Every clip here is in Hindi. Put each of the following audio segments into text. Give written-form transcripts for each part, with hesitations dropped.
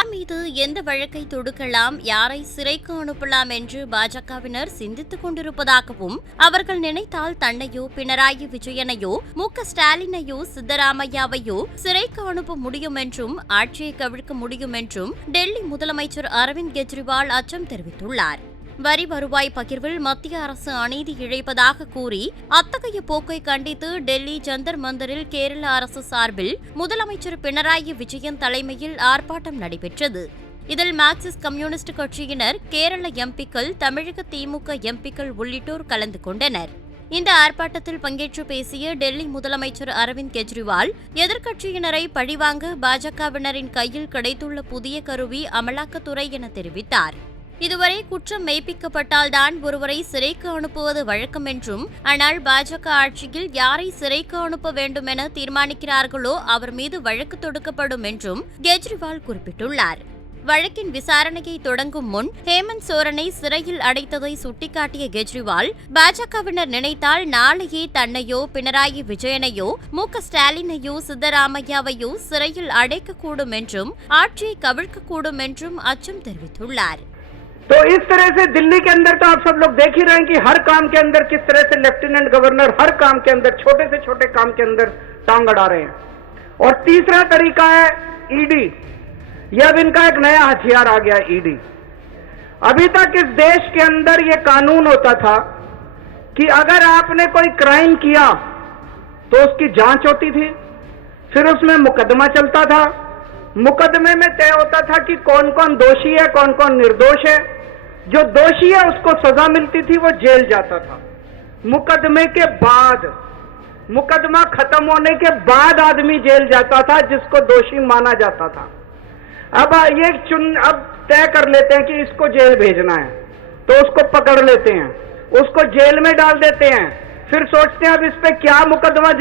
யார் மீது எந்த வழக்கை தொடுக்கலாம், யாரை சிறைக்கு அனுப்பலாம் என்று பாஜகவினர் சிந்தித்துக் கொண்டிருப்பதாகவும், அவர்கள் நினைத்தால் தன்னையோ, பினராயி விஜயனையோ, மு.க. ஸ்டாலினையோ, சித்தராமையாவையோ சிறைக்கு அனுப்ப முடியும் என்றும், ஆட்சியை கவிழ்க்க முடியும் என்றும் டெல்லி முதலமைச்சர் அரவிந்த் கெஜ்ரிவால் அச்சம் தெரிவித்துள்ளார். வரி வருவாய் பகிர்வில் மத்திய அரசு அநீதி இழைப்பதாக கூறி அத்தகைய போக்கை கண்டித்து டெல்லி ஜந்தர் மந்தரில் கேரள அரசு சார்பில் முதலமைச்சர் பினராயி விஜயன் தலைமையில் ஆர்ப்பாட்டம் நடைபெற்றது. இதில் மார்க்சிஸ்ட் கம்யூனிஸ்ட் கட்சியினர், கேரள எம்பிக்கள், தமிழக திமுக எம்பிக்கள் உள்ளிட்டோர் கலந்து கொண்டனர். இந்த ஆர்ப்பாட்டத்தில் பங்கேற்று பேசிய டெல்லி முதலமைச்சர் அரவிந்த் கெஜ்ரிவால், எதிர்க்கட்சியினரை பழிவாங்க பாஜகவினரின் கையில் கிடைத்துள்ள புதிய கருவி அமலாக்கத்துறை என தெரிவித்தார். இதுவரை குற்றம் மெய்ப்பிக்கப்பட்டால்தான் ஒருவரை சிறைக்கு அனுப்புவது வழக்கம் என்றும், ஆனால் பாஜக ஆட்சியில் யாரை சிறைக்கு அனுப்ப வேண்டும் என தீர்மானிக்கிறார்களோ அவர் மீது வழக்கு தொடுக்கப்படும் என்றும் கெஜ்ரிவால் குறிப்பிட்டுள்ளார். வழக்கின் விசாரணையை தொடங்கும் முன் ஹேமந்த் சோரனை சிறையில் அடைத்ததை சுட்டிக்காட்டிய கெஜ்ரிவால், பாஜகவினர் நினைத்தால் நாளையே தன்னையோ, பினராயி விஜயனையோ, மு.க. ஸ்டாலினையோ, சித்தராமையாவையோ சிறையில் அடைக்கக்கூடும் என்றும், ஆட்சியை கவிழ்க்கக்கூடும் என்றும் அச்சம் தெரிவித்துள்ளார். तो इस तरह से दिल्ली के अंदर तो आप सब लोग देख ही रहे हैं कि हर काम के अंदर किस तरह से लेफ्टिनेंट गवर्नर हर काम के अंदर, छोटे से छोटे काम के अंदर टांग अड़ा रहे हैं। और तीसरा तरीका है ईडी। यह अब इनका एक नया हथियार आ गया, ईडी। अभी तक इस देश के अंदर यह कानून होता था कि अगर आपने कोई क्राइम किया तो उसकी जांच होती थी, फिर उसमें मुकदमा चलता था। मुकदमे में तय होता था कि कौन कौन दोषी है, कौन कौन निर्दोष है। जो दोषी है उसको सजा मिलती थी, वो जेल जाता था। मुकदमे के बाद, मुकदमा खत्म होने के बाद आदमी जेल जाता था जिसको दोषी माना जाता था। अब अब तय कर लेते हैं कि इसको जेल भेजना है, तो उसको पकड़ लेते हैं, उसको जेल में डाल देते हैं, फिर सोचते हैं अब इस पे क्या मुकदमा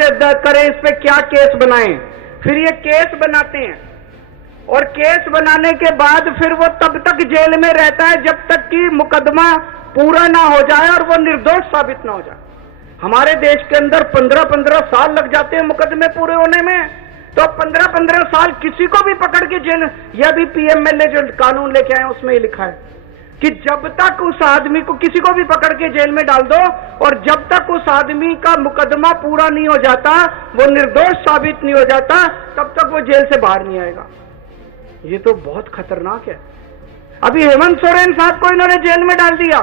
करें, इस पे क्या केस बनाएं। फिर ये केस बनाते हैं और केस बनाने के बाद फिर वो तब तक जेल में रहता है जब तक कि मुकदमा पूरा ना हो जाए और वो निर्दोष साबित ना हो जाए। हमारे देश के अंदर 15-15 साल लग जाते हैं मुकदमे पूरे होने में। तो 15-15 साल किसी को भी पकड़ के जेल, यह भी पीएमएलए जो कानून लेके आए उसमें ही लिखा है कि जब तक उस आदमी को, किसी को भी पकड़ के जेल में डाल दो और जब तक उस आदमी का मुकदमा पूरा नहीं हो जाता, वो निर्दोष साबित नहीं हो जाता, तब तक वो जेल से बाहर नहीं आएगा। ये तो बहुत खतरनाक है। अभी हेमंत सोरेन साहब को इन्होंने जेल में डाल दिया,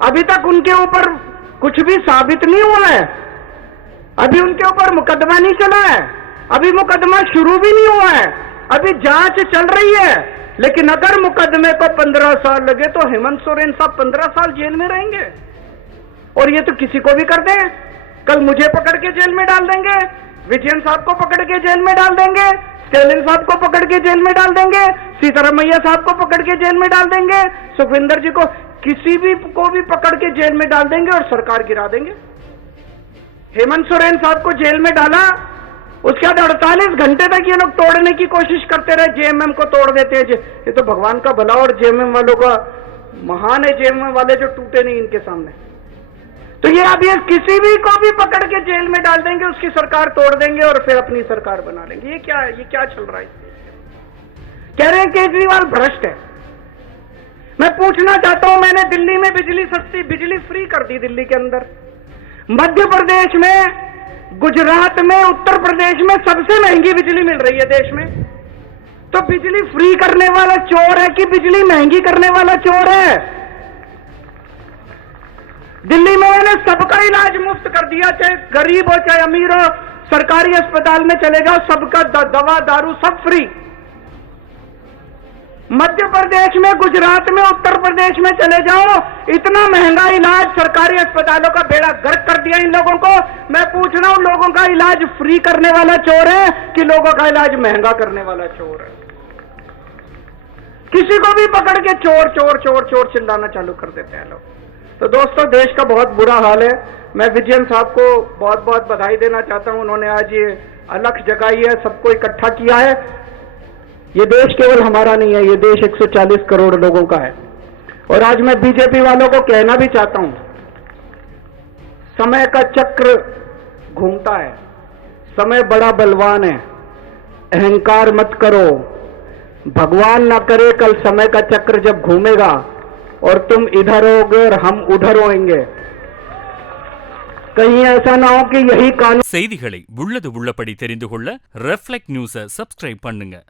अभी तक उनके ऊपर कुछ भी साबित नहीं हुआ है, अभी उनके ऊपर मुकदमा नहीं चला है, अभी मुकदमा शुरू भी नहीं हुआ है, अभी जांच चल रही है। लेकिन अगर मुकदमे को 15 साल लगे तो हेमंत सोरेन साहब 15 साल जेल में रहेंगे। और ये तो किसी को भी कर दें, कल मुझे पकड़ के जेल में डाल देंगे, विजयन साहब को पकड़ के जेल में डाल देंगे, स्टालिन साहब को पकड़ के जेल में डाल देंगे, सीतारामैया साहब को पकड़ के जेल में डाल देंगे, सुखविंदर जी को, किसी भी को भी पकड़ के जेल में डाल देंगे और सरकार गिरा देंगे। हेमंत सोरेन साहब को जेल में डाला, उसके बाद 48 घंटे तक ये लोग तोड़ने की कोशिश करते रहे, जेएमएम को तोड़ देते हैं। ये तो भगवान का भला और जेएमएम वालों का महान है, जेएमएम वाले जो टूटे नहीं इनके सामने। तो ये अब ये किसी भी को भी पकड़ के जेल में डाल देंगे, उसकी सरकार तोड़ देंगे और फिर अपनी सरकार बना लेंगे। ये क्या है, ये क्या चल रहा है? कह रहे हैं केजरीवाल भ्रष्ट है। मैं पूछना चाहता हूं, मैंने दिल्ली में बिजली सस्ती, बिजली फ्री कर दी दिल्ली के अंदर, मध्य प्रदेश में, गुजरात में, उत्तर प्रदेश में सबसे महंगी बिजली मिल रही है देश में। तो बिजली फ्री करने वाला चोर है कि बिजली महंगी करने वाला चोर है? दिल्ली में मैंने सबका इलाज मुफ्त कर दिया, चाहे गरीब हो चाहे अमीर हो, सरकारी अस्पताल में चले जाओ, सबका दवा दारू सब फ्री। मध्य प्रदेश में, गुजरात में, उत्तर प्रदेश में चले जाओ, इतना महंगा इलाज, सरकारी अस्पतालों का बेड़ा गर्क कर दिया इन लोगों को। मैं पूछ रहा हूं, लोगों का इलाज फ्री करने वाला चोर है कि लोगों का इलाज महंगा करने वाला चोर है? किसी को भी पकड़ के चोर चोर चोर चोर चिल्लाना चालू कर देते हैं लोग। तो दोस्तों, देश का बहुत बुरा हाल है। मैं विजयन साहब को बहुत बहुत बधाई देना चाहता हूं, उन्होंने आज ये अलख जगाई है, सबको इकट्ठा किया है। ये देश केवल हमारा नहीं है, ये देश 140 करोड़ लोगों का है। और आज मैं बीजेपी वालों को कहना भी चाहता हूं, समय का चक्र घूमता है, समय बड़ा बलवान है, अहंकार मत करो, भगवान ना करे कल समय का चक्र जब घूमेगा और तुम इधर होगे और हम उधर होएंगे, कहीं ऐसा ना हो कि यही कानून। செய்திகளை உள்ளது உள்ளபடி தெரிந்து கொள்ள ரெஃப்ளெக்ட் நியூஸை சப்ஸ்கிரைப் பண்ணுங்க.